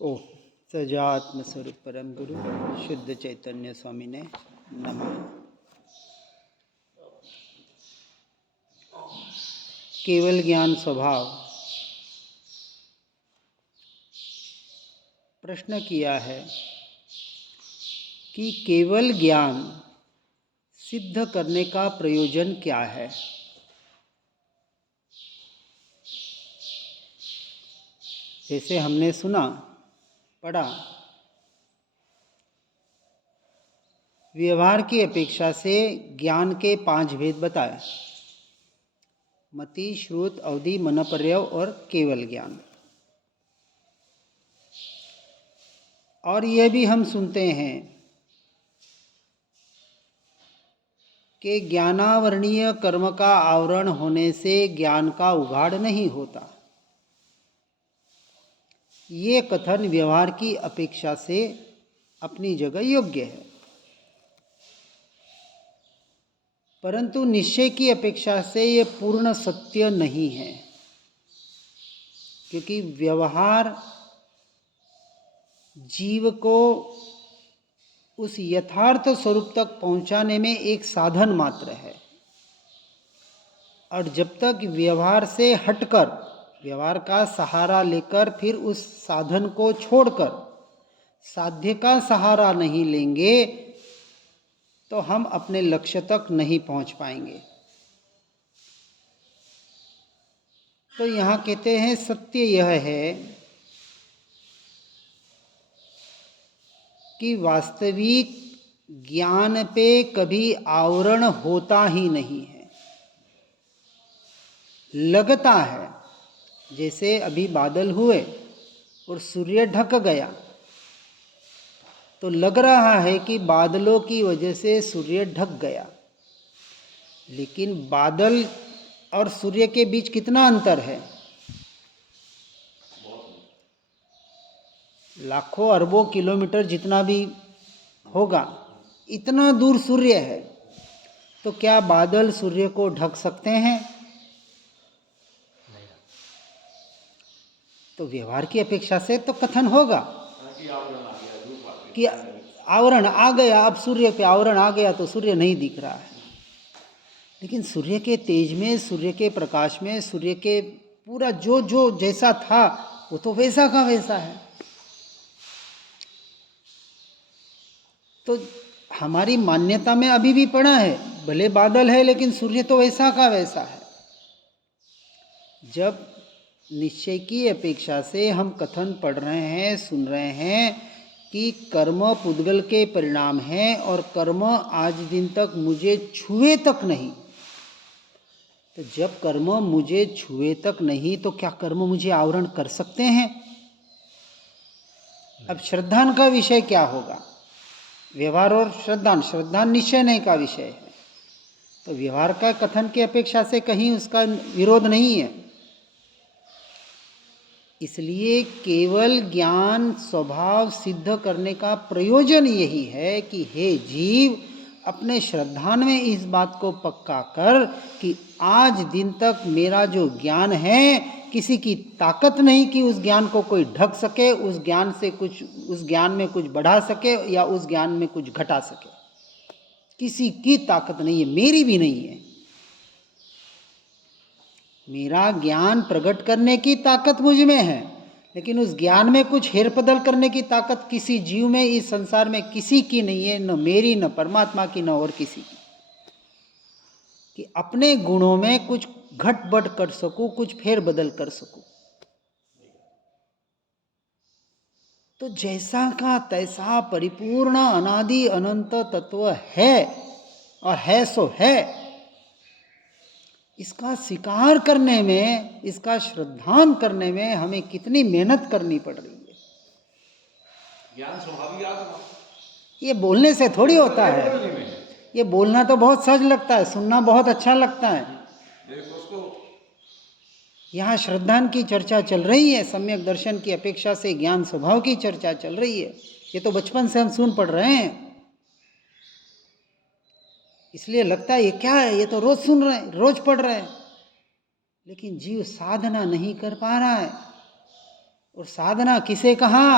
ओ सजात्म स्वरूप परम गुरु शुद्ध चैतन्य स्वामी ने नमः। केवल ज्ञान स्वभाव प्रश्न किया है कि केवल ज्ञान सिद्ध करने का प्रयोजन क्या है। जैसे हमने सुना पढ़ा, व्यवहार की अपेक्षा से ज्ञान के 5 भेद बताए: मति, श्रुत, अवधि, मनपर्यव और केवल ज्ञान। और यह भी हम सुनते हैं कि ज्ञानावरणीय कर्म का आवरण होने से ज्ञान का उघाड़ नहीं होता। ये कथन व्यवहार की अपेक्षा से अपनी जगह योग्य है, परंतु निश्चय की अपेक्षा से ये पूर्ण सत्य नहीं है, क्योंकि व्यवहार जीव को उस यथार्थ स्वरूप तक पहुंचाने में एक साधन मात्र है। और जब तक व्यवहार से हटकर, व्यवहार का सहारा लेकर फिर उस साधन को छोड़कर साध्य का सहारा नहीं लेंगे तो हम अपने लक्ष्य तक नहीं पहुंच पाएंगे। तो यहाँ कहते हैं सत्य यह है कि वास्तविक ज्ञान पे कभी आवरण होता ही नहीं है, लगता है। जैसे अभी बादल हुए और सूर्य ढक गया तो लग रहा है कि बादलों की वजह से सूर्य ढक गया, लेकिन बादल और सूर्य के बीच कितना अंतर है? लाखों अरबों किलोमीटर जितना भी होगा, इतना दूर सूर्य है। तो क्या बादल सूर्य को ढक सकते हैं? तो व्यवहार की अपेक्षा से तो कथन होगा कि आवरण आ गया, अब सूर्य पे आवरण आ गया तो सूर्य नहीं दिख रहा है। लेकिन सूर्य के तेज में, सूर्य के प्रकाश में, सूर्य के पूरा जो जो जैसा था वो तो वैसा का वैसा है। तो हमारी मान्यता में अभी भी पड़ा है, भले बादल है लेकिन सूर्य तो वैसा का वैसा है। जब निश्चय की अपेक्षा से हम कथन पढ़ रहे हैं, सुन रहे हैं कि कर्म पुद्गल के परिणाम है और कर्म आज दिन तक मुझे छुए तक नहीं, तो जब कर्म मुझे छुए तक नहीं तो क्या कर्म मुझे आवरण कर सकते हैं? अब श्रद्धान का विषय क्या होगा? व्यवहार और श्रद्धान निश्चय का विषय है। तो व्यवहार का कथन की अपेक्षा से कहीं उसका विरोध नहीं है। इसलिए केवल ज्ञान स्वभाव सिद्ध करने का प्रयोजन यही है कि हे जीव, अपने श्रद्धान में इस बात को पक्का कर कि आज दिन तक मेरा जो ज्ञान है, किसी की ताकत नहीं कि उस ज्ञान को कोई ढक सके, उस ज्ञान से कुछ, उस ज्ञान में कुछ बढ़ा सके या उस ज्ञान में कुछ घटा सके। किसी की ताकत नहीं है, मेरी भी नहीं है। मेरा ज्ञान प्रकट करने की ताकत मुझ में है, लेकिन उस ज्ञान में कुछ हेरबदल करने की ताकत किसी जीव में, इस संसार में किसी की नहीं है, न मेरी, न परमात्मा की, न और किसी की, कि अपने गुणों में कुछ घट-बढ़ कर सकूं, कुछ फेरबदल कर सकूं। तो जैसा का तैसा परिपूर्ण अनादि अनंत तत्व है और है सो है, इसका स्वीकार करने में, इसका श्रद्धान करने में हमें कितनी मेहनत करनी पड़ रही है। ज्ञान स्वभाव ही आत्मा, ये बोलने से थोड़ी होता है। ये बोलना तो बहुत सहज लगता है, सुनना बहुत अच्छा लगता है। यहाँ श्रद्धान की चर्चा चल रही है, सम्यक दर्शन की अपेक्षा से ज्ञान स्वभाव की चर्चा चल रही है। ये तो बचपन से हम सुन पढ़ रहे हैं, इसलिए लगता है ये क्या है, ये तो रोज सुन रहे हैं, रोज पढ़ रहे हैं। लेकिन जीव साधना नहीं कर पा रहा है, और साधना किसे कहा?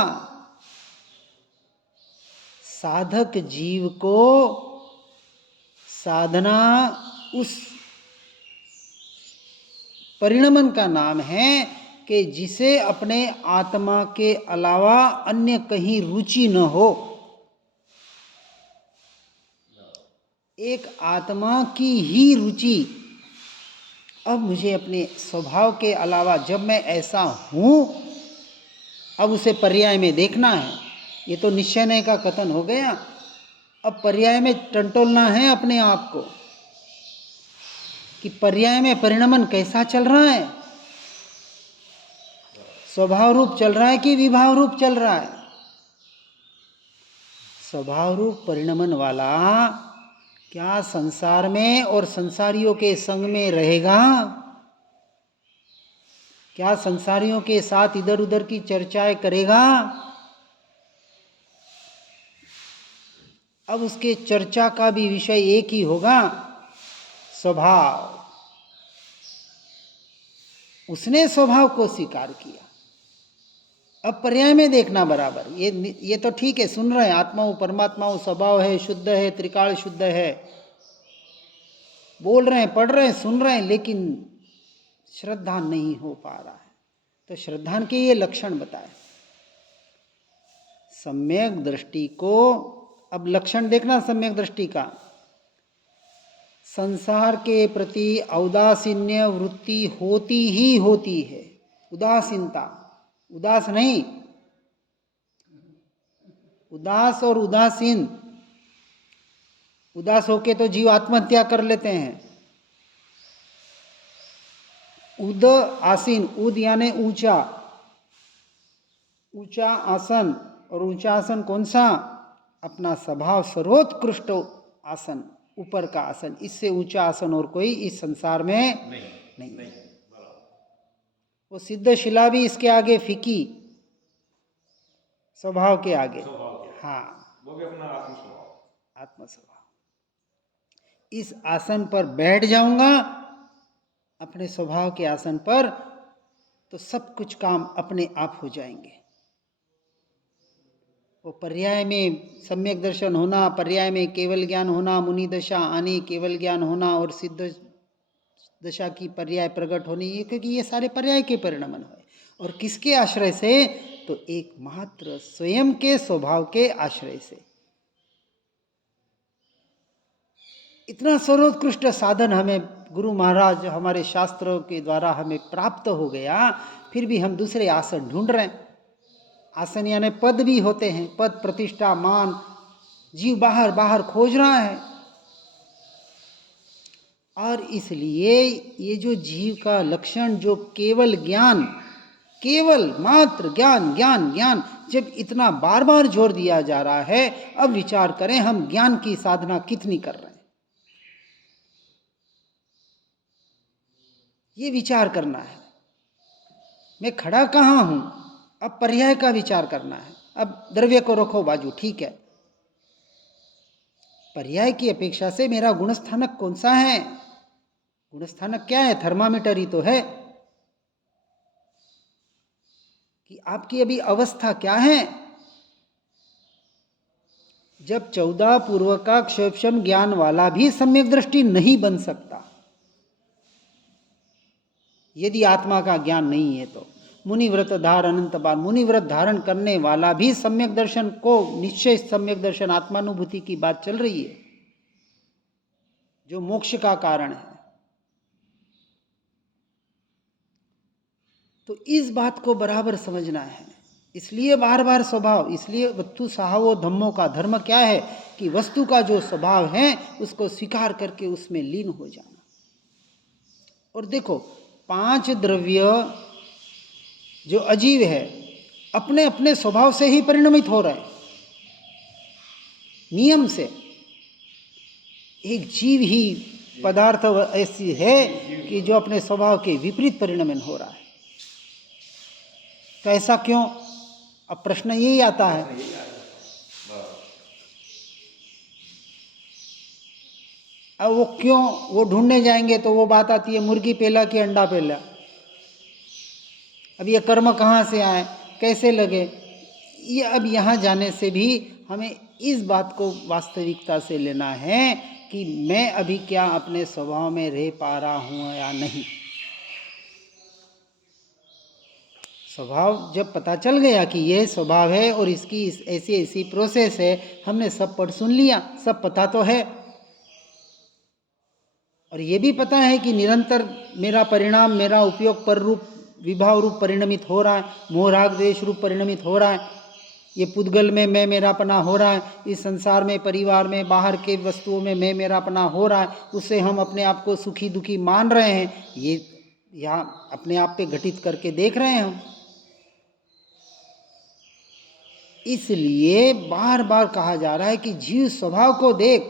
साधक जीव को साधना उस परिणमन का नाम है कि जिसे अपने आत्मा के अलावा अन्य कहीं रुचि न हो। एक आत्मा की ही रुचि, अब मुझे अपने स्वभाव के अलावा जब मैं ऐसा हूँ अब उसे पर्याय में देखना है। ये तो निश्चय का कथन हो गया। अब पर्याय में टंटोलना है अपने आप को कि पर्याय में परिणमन कैसा चल रहा है, स्वभाव रूप चल रहा है कि विभाव रूप चल रहा है। स्वभाव रूप परिणमन वाला क्या संसार में और संसारियों के संग में रहेगा? क्या संसारियों के साथ इधर उधर की चर्चाएं करेगा? अब उसके चर्चा का भी विषय एक ही होगा, स्वभाव। उसने स्वभाव को स्वीकार किया। अब पर्याय में देखना बराबर। ये तो ठीक है, सुन रहे हैं, आत्मा हो परमात्मा हो, स्वभाव है, शुद्ध है, त्रिकाल शुद्ध है, बोल रहे हैं, पढ़ रहे हैं, सुन रहे हैं, लेकिन श्रद्धा नहीं हो पा रहा है। तो श्रद्धा के ये लक्षण बताए। सम्यक दृष्टि को, अब लक्षण देखना सम्यक दृष्टि का। संसार के प्रति औदासीन्य वृत्ति होती ही होती है। उदासीनता, उदास नहीं, उदास और उदासीन। उदास होके तो जीव आत्महत्या कर लेते हैं। उद आसीन, उद यानी ऊंचा, ऊंचा आसन। और ऊंचा आसन कौन सा? अपना स्वभाव सर्वोत्कृष्ट आसन, ऊपर का आसन। इससे ऊंचा आसन और कोई इस संसार में नहीं। वो सिद्ध शिला भी इसके आगे फीकी, स्वभाव के आगे। हाँ, वो भी अपना आत्म स्वभाव। इस आसन पर बैठ जाऊंगा, अपने स्वभाव के आसन पर, तो सब कुछ काम अपने आप हो जाएंगे। वो पर्याय में सम्यक दर्शन होना, पर्याय में केवल ज्ञान होना, मुनि दशा आनी, केवल ज्ञान होना, और सिद्ध दशा की पर्याय प्रकट होनी, ये क्योंकि ये सारे पर्याय के परिणमन हुए। और किसके आश्रय से? तो एकमात्र स्वयं के स्वभाव के आश्रय से। इतना सर्वोत्कृष्ट साधन हमें गुरु महाराज, हमारे शास्त्रों के द्वारा हमें प्राप्त हो गया, फिर भी हम दूसरे आसन ढूंढ रहे हैं। आसन यानी पद भी होते हैं, पद, प्रतिष्ठा, मान, जीव बाहर बाहर खोज रहा है। और इसलिए ये जो जीव का लक्षण, जो केवल ज्ञान, केवल मात्र ज्ञान ज्ञान ज्ञान, जब इतना बार बार जोर दिया जा रहा है, अब विचार करें हम ज्ञान की साधना कितनी कर रहे हैं। ये विचार करना है, मैं खड़ा कहाँ हूं। अब पर्याय का विचार करना है। अब द्रव्य को रखो बाजू, ठीक है, पर्याय की अपेक्षा से मेरा गुणस्थानक कौन सा है? गुणस्थानक क्या है? थर्मामीटर ही तो है कि आपकी अभी अवस्था क्या है। जब 14 पूर्व का क्षोभम ज्ञान वाला भी सम्यक दृष्टि नहीं बन सकता, यदि आत्मा का ज्ञान नहीं है तो। मुनिव्रत धार अनंत बार, मुनिव्रत धारण करने वाला भी सम्यक दर्शन को, निश्चय सम्यक दर्शन आत्मानुभूति की बात चल रही है, जो मोक्ष का कारण है। तो इस बात को बराबर समझना है। इसलिए बार बार स्वभाव, इसलिए वस्तु साहवो धम्मों का धर्म क्या है कि वस्तु का जो स्वभाव है उसको स्वीकार करके उसमें लीन हो जाना। और देखो, 5 द्रव्य जो अजीव है अपने अपने स्वभाव से ही परिणमित हो रहे हैं, नियम से। एक जीव ही पदार्थ ऐसी है कि जो अपने स्वभाव के विपरीत परिणमन हो रहा है। तो ऐसा क्यों? अब प्रश्न यही आता है। अब वो क्यों, वो ढूंढने जाएंगे तो वो बात आती है मुर्गी पेला कि अंडा पेला। अब ये कर्म कहाँ से आए? कैसे लगे, ये अब यहाँ जाने से भी हमें इस बात को वास्तविकता से लेना है कि मैं अभी क्या अपने स्वभाव में रह पा रहा हूँ या नहीं। स्वभाव जब पता चल गया कि यह स्वभाव है और इसकी ऐसी ऐसी प्रोसेस है, हमने सब पढ़ सुन लिया, सब पता तो है, और ये भी पता है कि निरंतर मेरा परिणाम, मेरा उपयोग पर रूप विभाव रूप परिणमित हो रहा है, मोह राग द्वेष रूप परिणमित हो रहा है, ये पुद्गल में मैं मेरापना हो रहा है, इस संसार में, परिवार में, बाहर के वस्तुओं में मैं मेरापना हो रहा है, उससे हम अपने आप को सुखी दुखी मान रहे हैं, ये यहाँ अपने आप पे घटित करके देख रहे हैं हम। इसलिए बार बार कहा जा रहा है कि जीव स्वभाव को देख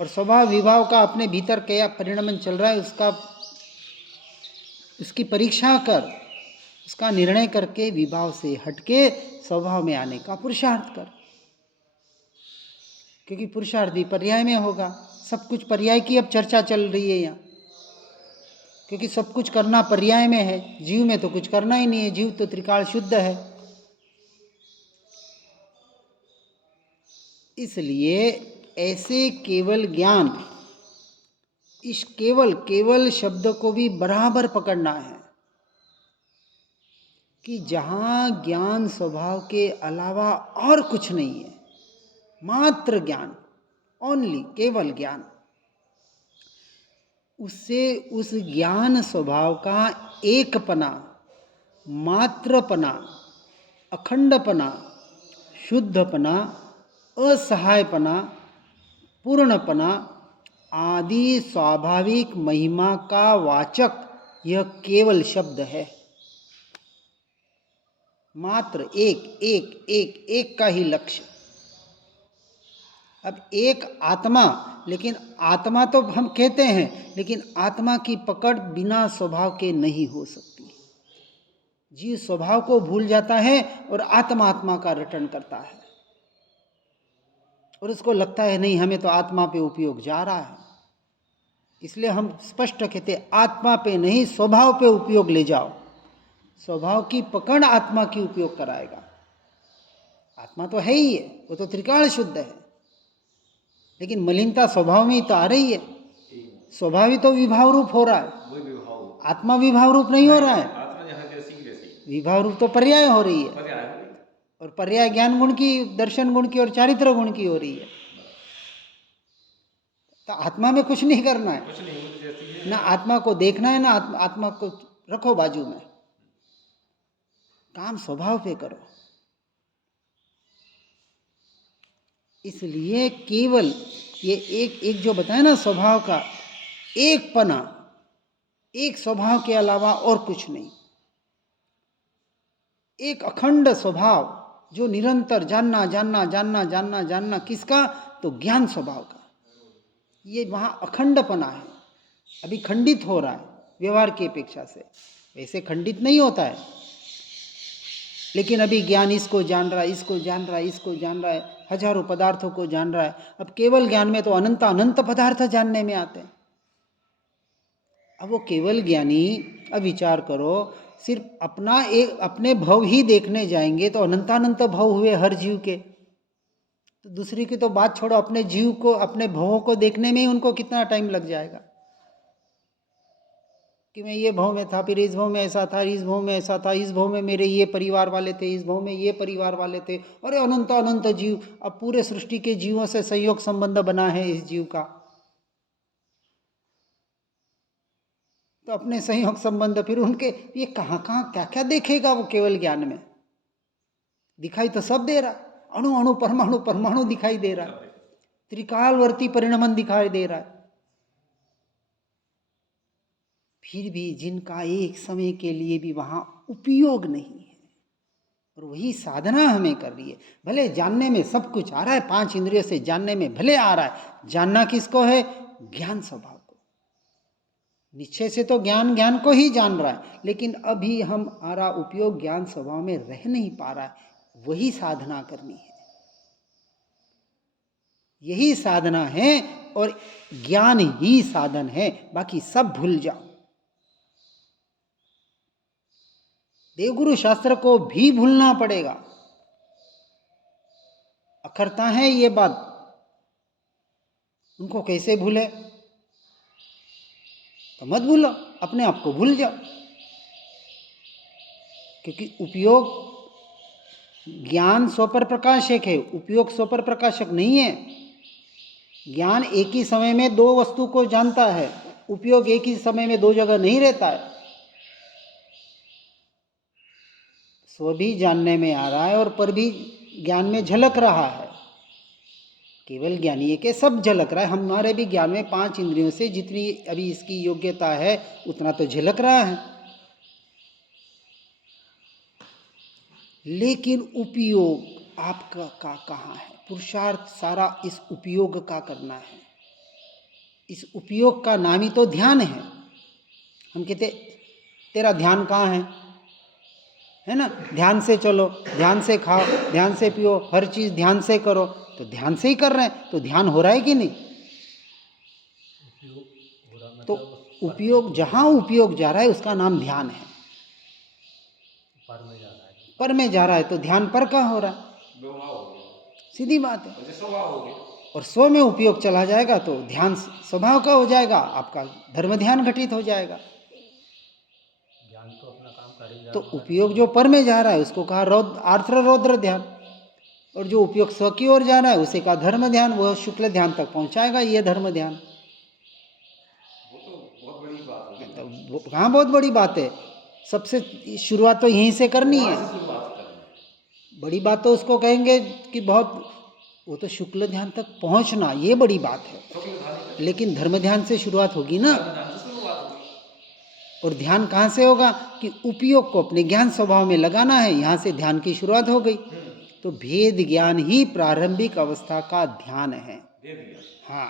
और स्वभाव विभाव का अपने भीतर क्या परिणमन चल रहा है उसकी परीक्षा कर, उसका निर्णय करके विभाव से हटके स्वभाव में आने का पुरुषार्थ कर, क्योंकि पुरुषार्थ भी पर्याय में होगा। सब कुछ पर्याय की अब चर्चा चल रही है यहाँ, क्योंकि सब कुछ करना पर्याय में है, जीव में तो कुछ करना ही नहीं है, जीव तो त्रिकाल शुद्ध है। इसलिए ऐसे केवल ज्ञान, इस केवल शब्द को भी बराबर पकड़ना है कि जहाँ ज्ञान स्वभाव के अलावा और कुछ नहीं है, मात्र ज्ञान, ओनली केवल ज्ञान, उससे उस ज्ञान स्वभाव का एकपना, मात्रपना, अखंडपना, शुद्धपना, असहायपना, पूर्णपना आदि स्वाभाविक महिमा का वाचक यह केवल शब्द है। मात्र एक एक एक एक का ही लक्ष्य। अब एक आत्मा, लेकिन आत्मा तो हम कहते हैं, लेकिन आत्मा की पकड़ बिना स्वभाव के नहीं हो सकती। जीव स्वभाव को भूल जाता है और आत्मा का रटन करता है, और उसको लगता है नहीं हमें तो आत्मा पे उपयोग जा रहा है। इसलिए हम स्पष्ट कहते हैं आत्मा पे नहीं, स्वभाव पे उपयोग ले जाओ। स्वभाव की पकड़ आत्मा की उपयोग कराएगा। आत्मा तो है ही है, वो तो त्रिकाल शुद्ध है, लेकिन मलिनता स्वभाव में ही तो आ रही है। स्वभाव ही तो विभाव रूप हो रहा है, आत्मा विभाव रूप नहीं हो रहा है। विभाव रूप तो पर्याय हो रही है, और पर्याय ज्ञान गुण की, दर्शन गुण की और चारित्र गुण की हो रही है। तो आत्मा में कुछ नहीं करना है, ना आत्मा को देखना है, ना आत्मा को रखो बाजू में, काम स्वभाव पे करो। इसलिए केवल ये एक जो बताया ना स्वभाव का एक पना, एक स्वभाव के अलावा और कुछ नहीं, एक अखंड स्वभाव जो निरंतर जानना जानना जानना जानना जानना, किसका? तो ज्ञान स्वभाव का। ये वहाँ अखंडपना है, अभी खंडित हो रहा है व्यवहार की अपेक्षा से, वैसे खंडित नहीं होता है, लेकिन अभी ज्ञान इसको जान रहा है, इसको जान रहा है, इसको जान रहा है, हजारों पदार्थों को जान रहा है। अब केवल ज्ञान में तो अनंत अनंत पदार्थ जानने में आते हैं। अब वो केवल ज्ञानी, अब विचार करो, सिर्फ अपना एक अपने भव ही देखने जाएंगे तो अनंतानंत भव हुए हर जीव के, तो दूसरी की तो बात छोड़ो, अपने जीव को, अपने भवों को देखने में ही उनको कितना टाइम लग जाएगा कि मैं ये भव में था, फिर इस भव में ऐसा था, इस भव में ऐसा था, इस भव में मेरे ये परिवार वाले थे, इस भव में ये परिवार वाले थे, अरे अनंत अनंत जीव। अब पूरे सृष्टि के जीवों से संयोग संबंध बना है इस जीव का, तो अपने संयोग संबंध फिर उनके, ये कहाँ कहाँ क्या क्या देखेगा वो केवल ज्ञान में। दिखाई तो सब दे रहा, अणु अणु परमाणु परमाणु दिखाई दे रहा, त्रिकालवर्ती परिणमन दिखाई दे रहा है, फिर भी जिनका एक समय के लिए भी वहाँ उपयोग नहीं है, और वही साधना हमें कर रही है। भले जानने में सब कुछ आ रहा है, 5 इंद्रियों से जानने में भले आ रहा है, जानना किसको है? ज्ञान स्वभाव को। निश्चय से तो ज्ञान को ही जान रहा है, लेकिन अभी हमारा उपयोग ज्ञान स्वभाव में रह नहीं पा रहा है, वही साधना करनी है, यही साधना है, और ज्ञान ही साधन है, बाकी सब भूल जाओ। देवगुरु शास्त्र को भी भूलना पड़ेगा। अखरता है ये बात, उनको कैसे भूले? तो मत भूलो, अपने आप को भूल जाओ, क्योंकि उपयोग ज्ञान स्वपर प्रकाशक है, उपयोग स्वपर प्रकाशक नहीं है। ज्ञान एक ही समय में दो वस्तु को जानता है, उपयोग एक ही समय में दो जगह नहीं रहता है। स्व भी जानने में आ रहा है और पर भी ज्ञान में झलक रहा है। केवल ज्ञानी है कि सब झलक रहा है। हमारे भी ज्ञान में 5 इंद्रियों से जितनी अभी इसकी योग्यता है उतना तो झलक रहा है, लेकिन उपयोग आपका का कहाँ है? पुरुषार्थ सारा इस उपयोग का करना है। इस उपयोग का नाम ही तो ध्यान है। हम कहते तेरा ध्यान कहाँ है ना? ध्यान से चलो, ध्यान से खाओ, ध्यान से पियो, हर चीज़ ध्यान से करो। तो ध्यान से ही कर रहे हैं, तो ध्यान हो रहा है कि नहीं? तो उपयोग, जहाँ उपयोग जा रहा है उसका नाम ध्यान है। पर में जा रहा है तो ध्यान पर का हो रहा है, सीधी बात है। और स्व में उपयोग चला जाएगा तो ध्यान स्वभाव का हो जाएगा, आपका धर्म ध्यान घटित हो जाएगा। ज्ञान तो अपना काम कर ही तो उपयोग जो पर में जा रहा है उसको कहा आर्द्र रौद्र ध्यान, और जो उपयोग स्व की ओर जा रहा है उसे कहा धर्म ध्यान। वह शुक्ल ध्यान तक पहुंचाएगा, ये धर्म ध्यान। वो तो बहुत बड़ी बात होगी। तो कहाँ बहुत बड़ी बात है? सबसे शुरुआत तो यहीं से करनी है। बड़ी बात तो उसको कहेंगे कि बहुत, वो तो शुक्ल ध्यान तक पहुंचना ये बड़ी बात है, लेकिन धर्म ध्यान से शुरुआत होगी ना। और ध्यान कहाँ से होगा? कि उपयोग को अपने ज्ञान स्वभाव में लगाना है, यहाँ से ध्यान की शुरुआत हो गई। तो भेद ज्ञान ही प्रारंभिक अवस्था का ध्यान है। हाँ,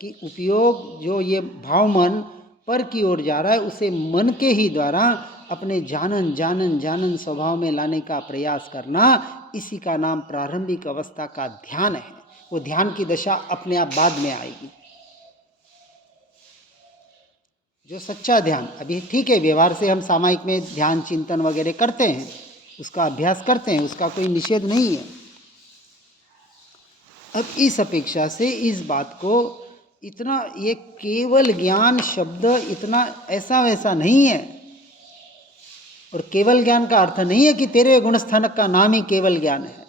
कि उपयोग जो ये भाव मन पर की ओर जा रहा है उसे मन के ही द्वारा अपने जानन जानन जानन स्वभाव में लाने का प्रयास करना, इसी का नाम प्रारंभिक अवस्था का ध्यान है। वो ध्यान की दशा अपने आप बाद में आएगी। जो सच्चा ध्यान, अभी ठीक है व्यवहार से हम सामायिक में ध्यान चिंतन वगैरह करते हैं, उसका अभ्यास करते हैं, उसका कोई निषेध नहीं है। अब इस अपेक्षा से इस बात को इतना, ये केवल ज्ञान शब्द इतना ऐसा वैसा नहीं है। और केवल ज्ञान का अर्थ नहीं है कि तेरे गुणस्थानक का नाम ही केवल ज्ञान है।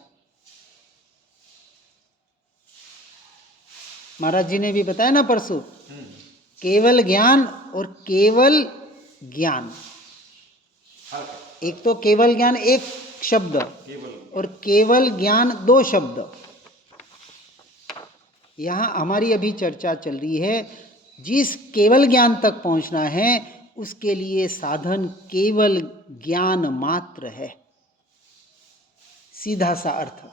महाराज जी ने भी बताया ना परसों, केवल ज्ञान और केवल ज्ञान, एक तो केवल ज्ञान एक शब्द और केवल ज्ञान 2 शब्द। यहाँ हमारी अभी चर्चा चल रही है, जिस केवल ज्ञान तक पहुँचना है उसके लिए साधन केवल ज्ञान मात्र है। सीधा सा अर्थ,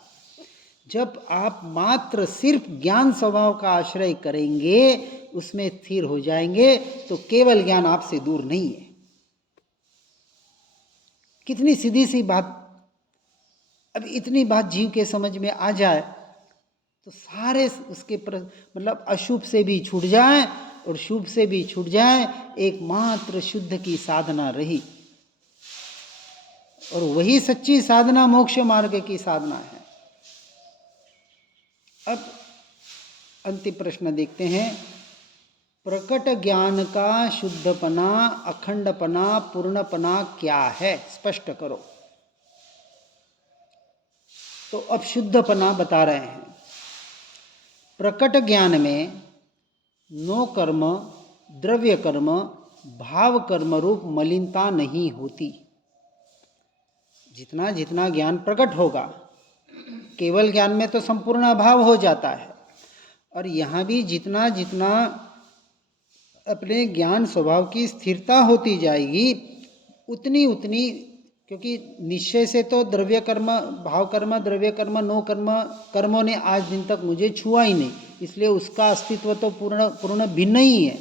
जब आप मात्र सिर्फ ज्ञान स्वभाव का आश्रय करेंगे, उसमें स्थिर हो जाएंगे, तो केवल ज्ञान आपसे दूर नहीं है। कितनी सीधी सी बात। अब इतनी बात जीव के समझ में आ जाए तो सारे उसके मतलब अशुभ से भी छूट जाए और शुभ से भी छूट जाए, एकमात्र शुद्ध की साधना रही। और वही सच्ची साधना मोक्ष मार्ग की साधना है। अब अंतिम प्रश्न देखते हैं, प्रकट ज्ञान का शुद्धपना, अखंडपना, पूर्णपना क्या है? स्पष्ट करो। तो अब शुद्धपना बता रहे हैं। प्रकट ज्ञान में नो कर्म, द्रव्य कर्म, भाव कर्म रूप मलिनता नहीं होती। जितना जितना ज्ञान प्रकट होगा, केवल ज्ञान में तो संपूर्ण अभाव हो जाता है, और यहाँ भी जितना जितना अपने ज्ञान स्वभाव की स्थिरता होती जाएगी उतनी उतनी, क्योंकि निश्चय से तो द्रव्य कर्म, भाव कर्म, द्रव्य कर्म, नो कर्म कर्मों ने आज दिन तक मुझे छुआ ही नहीं, इसलिए उसका अस्तित्व तो पूर्ण भिन्न ही है।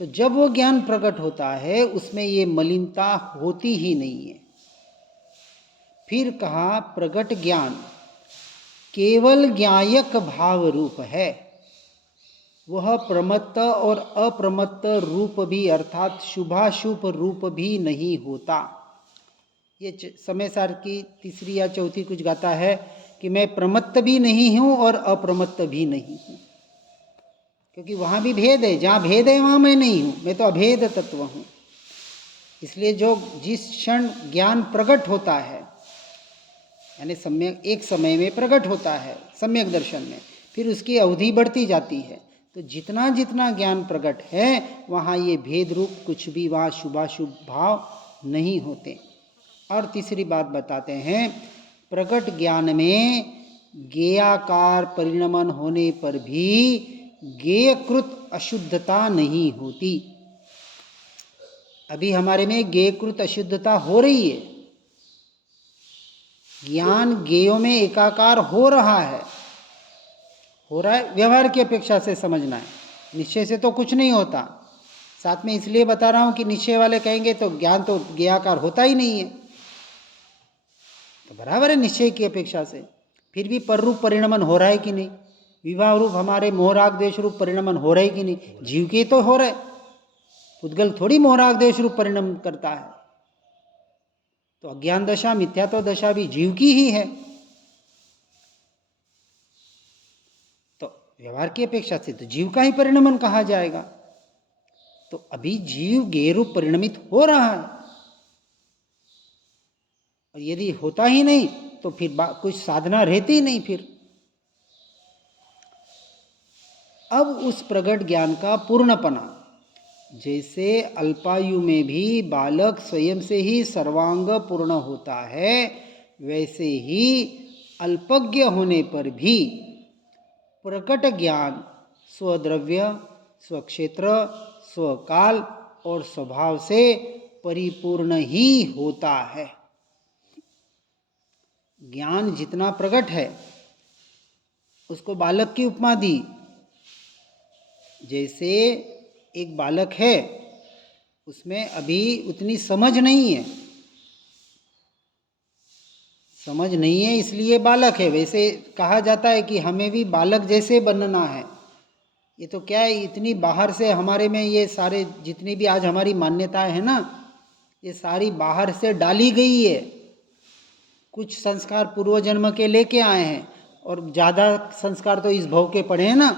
तो जब वो ज्ञान प्रकट होता है उसमें ये मलिनता होती ही नहीं है। फिर कहा प्रकट ज्ञान केवल ज्ञायक भाव रूप है। वह प्रमत्त और अप्रमत्त रूप भी अर्थात शुभाशुभ रूप भी नहीं होता। ये समय सार की तीसरी या चौथी कुछ गाता है कि मैं प्रमत्त भी नहीं हूँ और अप्रमत्त भी नहीं हूँ, क्योंकि वहाँ भी भेद है, जहाँ भेद है वहाँ मैं नहीं हूँ, मैं तो अभेद तत्व हूँ। इसलिए जो जिस क्षण ज्ञान प्रकट होता है, यानी सम्यक एक समय में प्रकट होता है सम्यक दर्शन में, फिर उसकी अवधि बढ़ती जाती है, तो जितना जितना ज्ञान प्रकट है वहाँ ये भेद रूप कुछ भी वहाँ शुभाशुभ भाव नहीं होते। और तीसरी बात बताते हैं, प्रकट ज्ञान में ज्ञेयाकार परिणमन होने पर भी ज्ञेयकृत अशुद्धता नहीं होती। अभी हमारे में ज्ञेयकृत अशुद्धता हो रही है, ज्ञान ज्ञेयों में एकाकार हो रहा है, व्यवहार की अपेक्षा से समझना है, निश्चय से तो कुछ नहीं होता। साथ में इसलिए बता रहा हूं कि निश्चय वाले कहेंगे तो ज्ञान तो ज्ञेयाकार होता ही नहीं है, तो बराबर है निश्चय की अपेक्षा से। फिर भी पर रूप परिणमन हो रहा है कि नहीं, विवाह रूप हमारे मोहराग देश रूप परिणमन हो रहा है कि नहीं, जीव के तो हो रहा है, उद्गल थोड़ी मोहराग देश रूप परिणमन करता है। तो अज्ञान दशा मिथ्यात्व दशा भी जीव की ही है, तो व्यवहार की अपेक्षा से तो जीव का ही परिणमन कहा जाएगा। तो अभी जीव ज्ञेय रूप परिणमित हो रहा है, और यदि होता ही नहीं तो फिर कुछ साधना रहती ही नहीं। फिर अब उस प्रगट ज्ञान का पूर्णपना, जैसे अल्पायु में भी बालक स्वयं से ही सर्वांग पूर्ण होता है, वैसे ही अल्पज्ञ होने पर भी प्रकट ज्ञान स्वद्रव्य, स्वक्षेत्र, स्वकाल और स्वभाव से परिपूर्ण ही होता है। ज्ञान जितना प्रकट है, उसको बालक की उपमा दी। जैसे एक बालक है, उसमें अभी उतनी समझ नहीं है, इसलिए बालक है। वैसे कहा जाता है कि हमें भी बालक जैसे बनना है। ये तो क्या है, इतनी बाहर से हमारे में ये सारे जितनी भी आज हमारी मान्यताएं हैं ना, ये सारी बाहर से डाली गई है। कुछ संस्कार पूर्व जन्म के लेके आए हैं, और ज़्यादा संस्कार तो इस भव के पड़े हैं ना।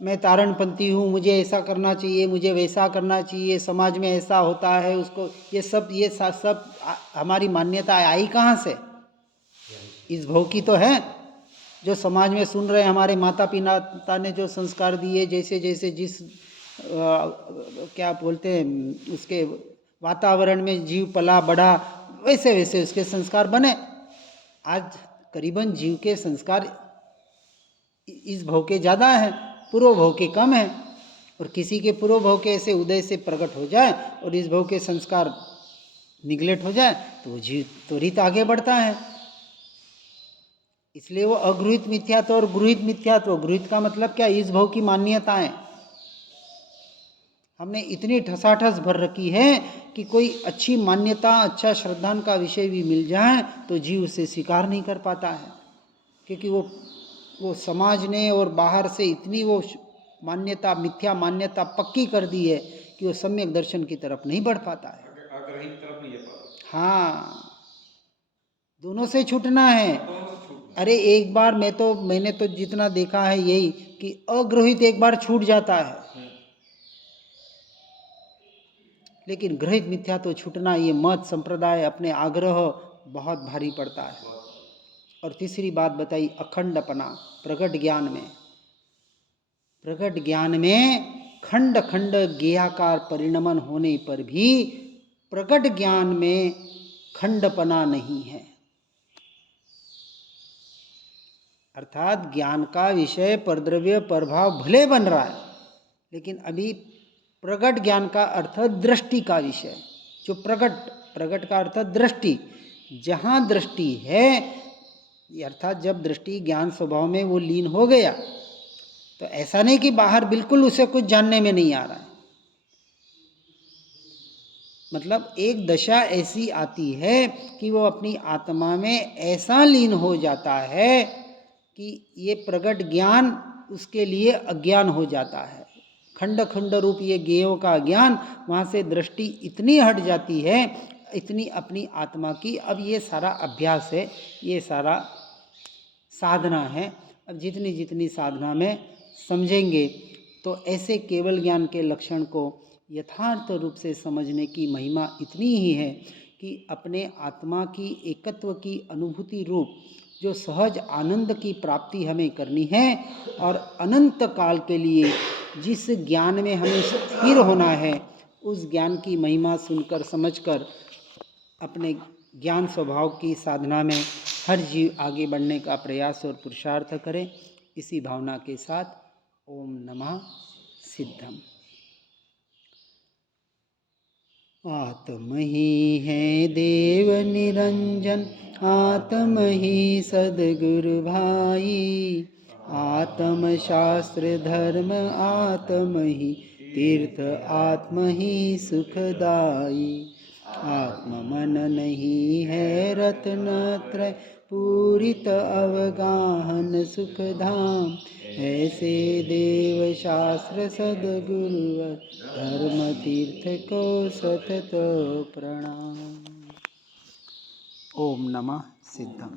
मैं तारणपंथी हूँ, मुझे ऐसा करना चाहिए, मुझे वैसा करना चाहिए, समाज में ऐसा होता है उसको, ये सब हमारी मान्यता आई कहाँ से? इस भव की तो है, जो समाज में सुन रहे हमारे माता पिता ने जो संस्कार दिए, जैसे जैसे जिस क्या बोलते हैं उसके वातावरण में जीव पला बढ़ा, वैसे वैसे उसके संस्कार बने। आज करीबन जीव के संस्कार इस भव के ज़्यादा हैं, पूर्व भव के कम है। और किसी के पूर्व भव के ऐसे उदय से प्रकट हो जाए और इस भव के संस्कार निगलेक्ट हो जाए तो वो जीव त्वरित आगे बढ़ता है। इसलिए वो अगृहित मिथ्यात्व और गृहित मिथ्यात्व, गृहित का मतलब क्या, इस भव की मान्यताएं हमने इतनी ठसाठस भर रखी है कि कोई अच्छी मान्यता, अच्छा श्रद्धान का विषय भी मिल जाए तो जीव उसे स्वीकार नहीं कर पाता है, क्योंकि वो समाज ने और बाहर से इतनी वो मान्यता, मिथ्या मान्यता पक्की कर दी है कि वो सम्यक दर्शन की तरफ नहीं बढ़ पाता है। तरफ नहीं है पाता। हाँ, दोनों से छूटना है। अरे एक बार मैंने तो जितना देखा है यही कि अग्रहित एक बार छूट जाता है, लेकिन ग्रहित मिथ्या तो छूटना, ये मत संप्रदाय अपने आग्रह बहुत भारी पड़ता है। और तीसरी बात बताई अखंडपना प्रकट ज्ञान में। प्रकट ज्ञान में खंड खंड ज्ञेयाकार परिणमन होने पर भी प्रकट ज्ञान में खंडपना नहीं है। अर्थात ज्ञान का विषय परद्रव्य प्रभाव भले बन रहा है, लेकिन अभी प्रकट ज्ञान का अर्थ दृष्टि का विषय, जो प्रकट का अर्थ दृष्टि, जहाँ दृष्टि है, अर्थात जब दृष्टि ज्ञान स्वभाव में वो लीन हो गया, तो ऐसा नहीं कि बाहर बिल्कुल उसे कुछ जानने में नहीं आ रहा है। मतलब एक दशा ऐसी आती है कि वो अपनी आत्मा में ऐसा लीन हो जाता है कि ये प्रकट ज्ञान उसके लिए अज्ञान हो जाता है। खंड खंड रूप ये ज्ञेयों का ज्ञान, वहाँ से दृष्टि इतनी हट जाती है, इतनी अपनी आत्मा की। अब ये सारा अभ्यास है, ये सारा साधना है। अब जितनी जितनी साधना में समझेंगे तो ऐसे केवल ज्ञान के लक्षण को यथार्थ रूप से समझने की महिमा इतनी ही है कि अपने आत्मा की एकत्व की अनुभूति रूप जो सहज आनंद की प्राप्ति हमें करनी है और अनंत काल के लिए जिस ज्ञान में हमें स्थिर होना है, उस ज्ञान की महिमा सुनकर समझकर अपने ज्ञान स्वभाव की साधना में हर जीव आगे बढ़ने का प्रयास और पुरुषार्थ करें। इसी भावना के साथ ओम नमः सिद्धम। आत्म ही है देव निरंजन, आत्म ही सद्गुरु भाई। आत्म शास्त्र धर्म आत्म ही तीर्थ, आत्म ही सुखदाई। आत्म मन नहीं है रत्नत्रय, पूरित अवगाहन सुखधाम। ऐसे देव शास्त्र सद्गुरु धर्म तीर्थ को सतत प्रणाम। ओम नमः सिद्धम।